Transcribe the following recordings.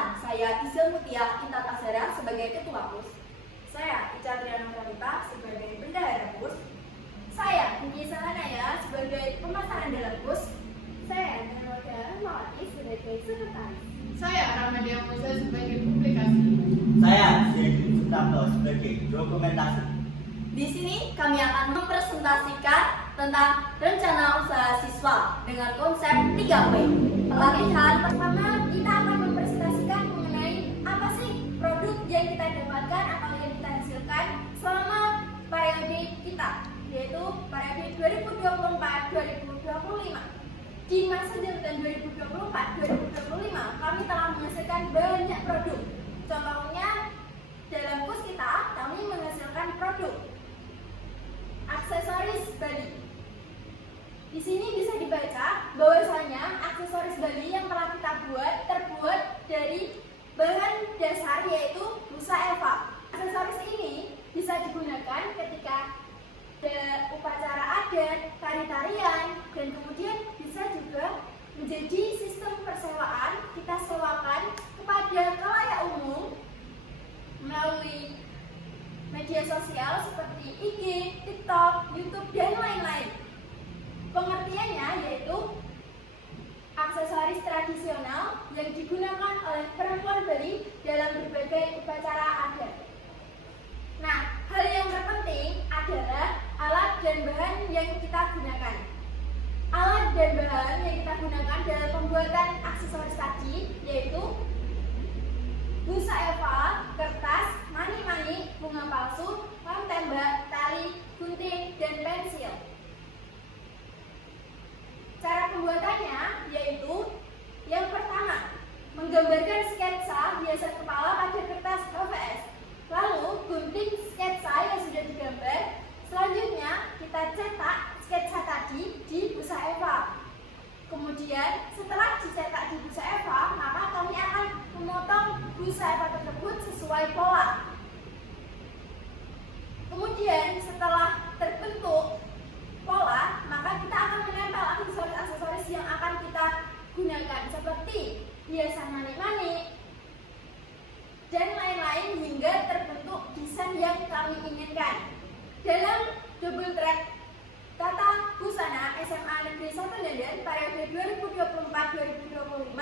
Perkenalkan, saya Izel Mutia Intan Azhara sebagai Ketua PUS. Saya Ica Triana Pravita sebagai Bendahara PUS. Saya Niki Sahanaya sebagai Pemasaran dalam PUS. Saya Nurwada Mawati sebagai Sekretaris. Saya Ramadia Musa sebagai Publikasi. Saya Syekh Sutarto sebagai Dokumentasi. Di sini kami akan mempresentasikan tentang rencana usaha siswa dengan konsep 3P. Pelatihan Pertama, kita akan mempresentasikan mengenai apa sih produk yang kita dapatkan atau yang kita hasilkan selama periode kita, yaitu periode 2024-2025. Di masa jabatan 2024-2025, kami telah menghasilkan banyak produk. Contohnya, dalam kurs kita, kami menghasilkan produk aksesoris Bali. Di sini bisa dibaca bahwasanya aksesoris Bali yang telah kita buat terbuat dari bahan dasar yaitu busa eva. Aksesoris ini bisa digunakan ketika ada upacara adat, tari-tarian, dan kemudian bisa juga menjadi sistem persewaan. Kita sewakan kepada khalayak umum melalui media sosial seperti IG, TikTok, YouTube, dan lain-lain. Pengertiannya yaitu aksesoris tradisional yang digunakan oleh perempuan Bali dalam berbagai upacara adat. Nah, hal yang terpenting adalah alat dan bahan yang kita gunakan. Alat dan bahan yang kita gunakan dalam pembuatan aksesoris tadi yaitu busa eva, kertas, mani-mani, bunga palsu, lem tembak, tali, gunting, dan pensil. Cara pembuatannya yaitu yang pertama, menggambarkan sketsa hiasan kepala pada kertas HVS. Lalu gunting sketsa yang sudah digambar. Selanjutnya kita cetak sketsa tadi di busa eva. Kemudian setelah dicetak di busa eva, maka kami akan memotong busa eva tersebut sesuai pola. Kemudian setelah terbentuk pola, maka kita akan menempel aksesoris-aksesoris yang akan kita gunakan seperti hiasan mani-mani dan lain-lain hingga terbentuk desain yang kami inginkan. Dalam double track Tata Busana SMA Negeri 1 Denden periode 2024-2025,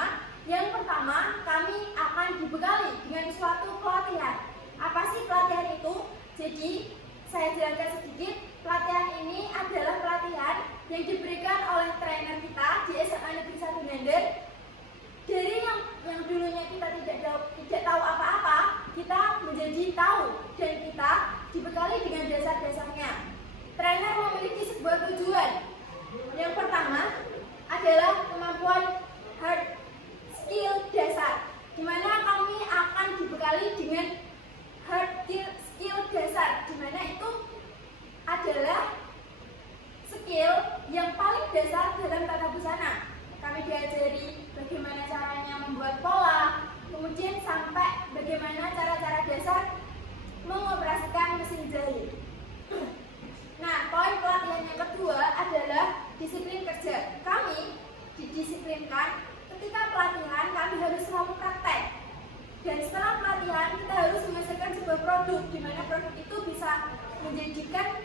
yang pertama kami akan dibekali dengan suatu pelatihan. Apa sih pelatihan itu? Jadi saya jelaskan sedikit. Pelatihan ini adalah pelatihan yang diberikan oleh trainer kita di SMA Negeri 1 Denden. Dari yang dulunya kita tidak tahu apa-apa, kita menjadi tahu dan kita dibekali dengan dasar-dasarnya. Trainer memiliki sebuah tujuan. Yang pertama adalah kemampuan hard skill dasar, di mana kami akan dibekali dengan hard skill dasar, di mana itu adalah skill yang paling dasar dalam tata busana. Kami diajari bagaimana caranya membuat pola, kemudian sampai bagaimana cara-cara dasar mengoperasikan mesin jahit. Nah, poin pelatihan yang kedua adalah disiplin kerja. Kami didisiplinkan ketika pelatihan kami harus selalu praktek. Dan setelah pelatihan kita harus menghasilkan sebuah produk, di mana produk itu bisa menjadikan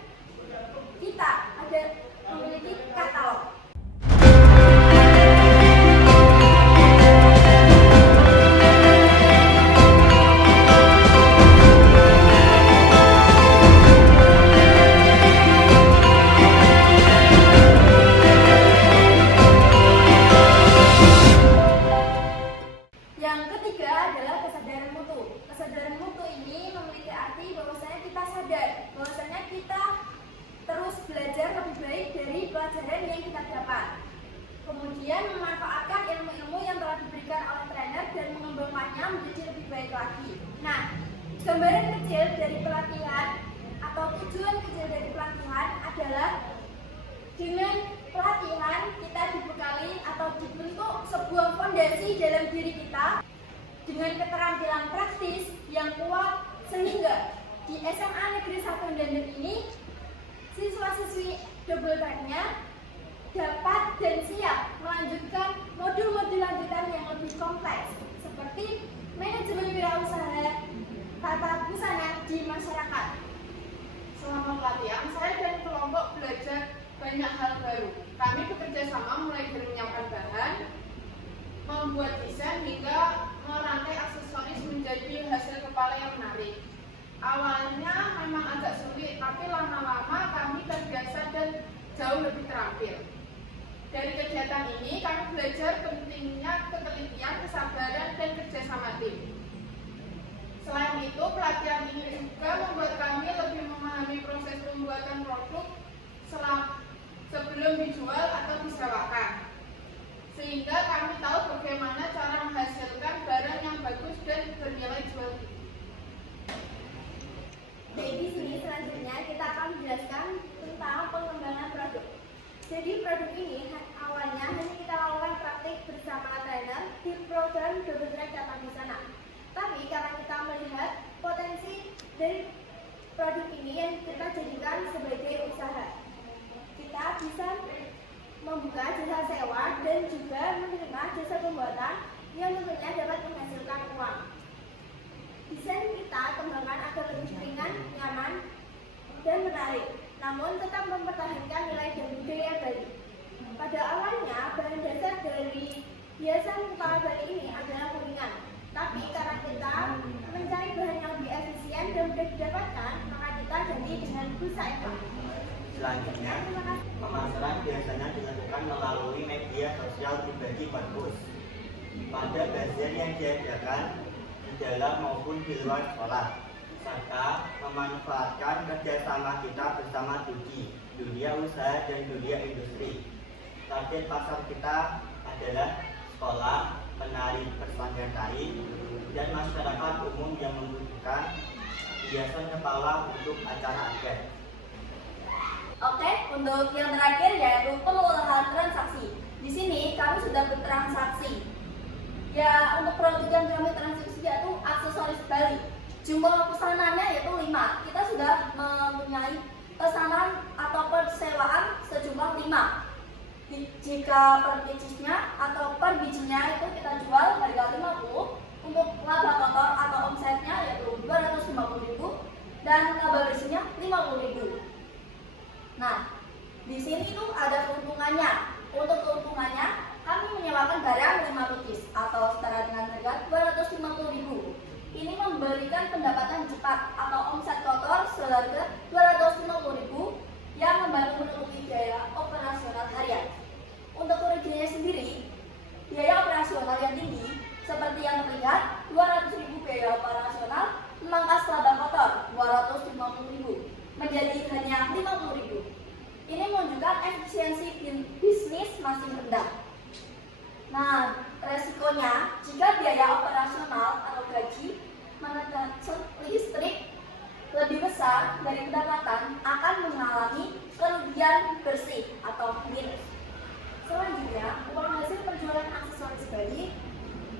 kita ada memiliki katalog. Yang ketiga adalah kesadaran mutu. Kesadaran mutu ini memiliki arti bahwasanya kita sadar bahwasanya kita terus belajar lebih baik dari pelajaran yang kita dapat. Kemudian memanfaatkan ilmu-ilmu yang telah diberikan oleh trainer dan mengembangkannya menjadi lebih baik lagi. Nah, gambaran kecil dari pelatihan atau tujuan kecil dari pelatihan adalah dengan pelatihan kita dibekali atau dibentuk sebuah fondasi dalam diri kita dengan keterampilan praktis yang kuat, sehingga di SMA Negeri 1 Denden ini siswa-siswi double track-nya dapat dan siap melanjutkan modul-modul lanjutan yang lebih kompleks seperti belajar banyak hal baru. Kami bekerja sama mulai dari menyiapkan bahan, membuat desain hingga merangkai aksesoris menjadi hasil kepala yang menarik. Awalnya memang agak sulit, tapi lama-lama kami terbiasa dan jauh lebih terampil. Dari kegiatan ini kami belajar pentingnya ketelitian, kesabaran, dan kerjasama tim. Selain itu, pelatihan ini juga membuat kami lebih memahami proses pembuatan produk sebelum dijual atau disewakan. Sehingga kami tahu bagaimana cara menghasilkan barang yang bagus dan bernilai jual tinggi. Di sini selanjutnya kita akan menjelaskan tentang pengembangan produk. Jadi produk ini awalnya hanya kita lakukan praktik bersama trainer di program Double Track Tata Busana. Tapi karena kita melihat potensi dari produk ini yang kita jadikan sebagai usaha, kita bisa membuka jasa sewa dan juga menerima jasa pembuatan yang tentunya dapat menghasilkan uang. Desain kita kembangkan agar lebih ringan, nyaman, dan menarik, namun tetap mempertahankan nilai dan budaya Bali. Pada awalnya, bahan dasar dari hiasan kepala Bali ini adalah kuningan. Tapi karena kita mencari bahan yang lebih efisien dan mudah didapatkan, maka kita ganti dengan busa Eva. Selanjutnya, pemasaran biasanya dilakukan melalui media sosial pribadi bagus pada bazar yang diadakan di dalam maupun di luar sekolah, serta memanfaatkan kerjasama kita bersama dunia usaha dan dunia industri. Target pasar kita adalah sekolah, penari berpandang tari, dan masyarakat umum yang membutuhkan hiasan kepala untuk acara adat. Oke, untuk yang terakhir yaitu pengolahan transaksi. Di sini kami sudah bertransaksi. Ya, untuk produk yang kami transaksi yaitu aksesoris Bali. Jumlah pesanannya yaitu 5. Kita sudah mempunyai pesanan atau persewaan sejumlah 5. Jika per bijinya atau per bijinya itu kita jual harga 50, untuk laba kotor atau omsetnya yaitu 250.000 dan laba bersihnya 50.000. Nah, di sini tuh ada keuntungannya. Untuk keuntungannya, kami menyewakan barang 5 pieces atau setara dengan harga 250.000. Ini memberikan pendapatan cepat atau omset kotor seharga 250.000 yang membantu menutupi biaya operasional harian. Untuk kerugiannya sendiri, biaya operasional yang tinggi seperti yang terlihat 200.000 biaya operasional memangkas laba kotor 250.000 menjadi hanya 50.000. Ini menunjukkan efisiensi bisnis masih rendah. Nah, resikonya jika biaya operasional atau gaji, listrik lebih besar dari pendapatan akan mengalami kerugian bersih atau minus. Selanjutnya, uang hasil penjualan aksesoris Bali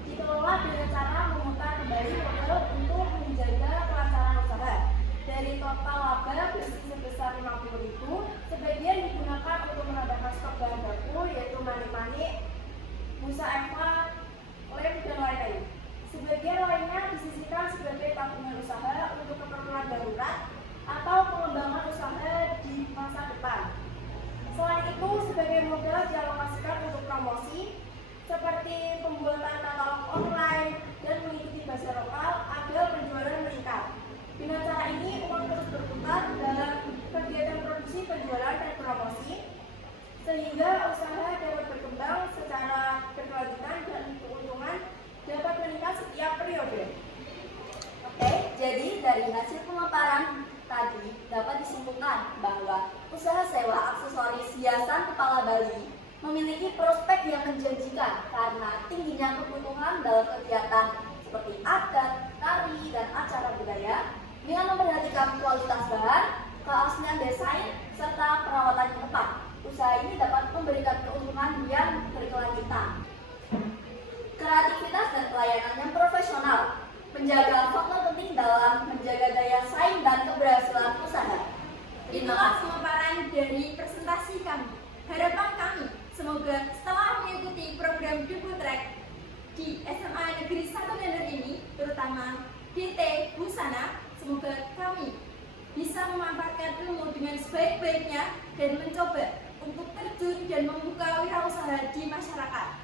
dikelola dengan cara memutar kembali modal untuk menjaga kelancaran usaha. Dari total laba bersih sebesar 50.000, sebagian digunakan untuk menambahkan stok bahan baku yaitu manik-manik, busa Eva, lem, dan lain-lain. Sebagian lainnya disisihkan sebagai tabungan usaha untuk keperluan darurat atau pengembangan usaha di masa depan. Selain itu, sebagai modal dialokasikan untuk promosi seperti pembuatan katalog online dan mengikuti bazar lokal agar penjualan meningkat. Dengan cara ini, uang terus berputar dalam kegiatan produksi, penjualan, dan promosi, sehingga usaha dapat berkembang secara berkelanjutan dan keuntungan dapat meningkat setiap periode. Oke, jadi dari hasil pemaparan tadi dapat disimpulkan bahwa usaha sewa aksesoris hiasan kepala Bali memiliki prospek yang menjanjikan karena tingginya kebutuhan dalam kegiatan seperti adat, tari, dan acara budaya. Dengan memperhatikan kualitas bahan, keaslian desain, serta perawatan yang tepat, usaha ini dapat memberikan keuntungan yang berkelanjutan. Kreativitas dan pelayanan yang profesional menjaga faktor penting dalam menjaga daya saing dan keberhasilan usaha. Itulah pemaparan dari presentasi kami. Harapan kami, semoga setelah mengikuti program Double Track di SMA Negeri 1 Nender ini, terutama DT Busana, semoga kami bisa memanfaatkan ilmu dengan sebaik-baiknya dan mencoba untuk terjun dan membuka wirausaha di masyarakat.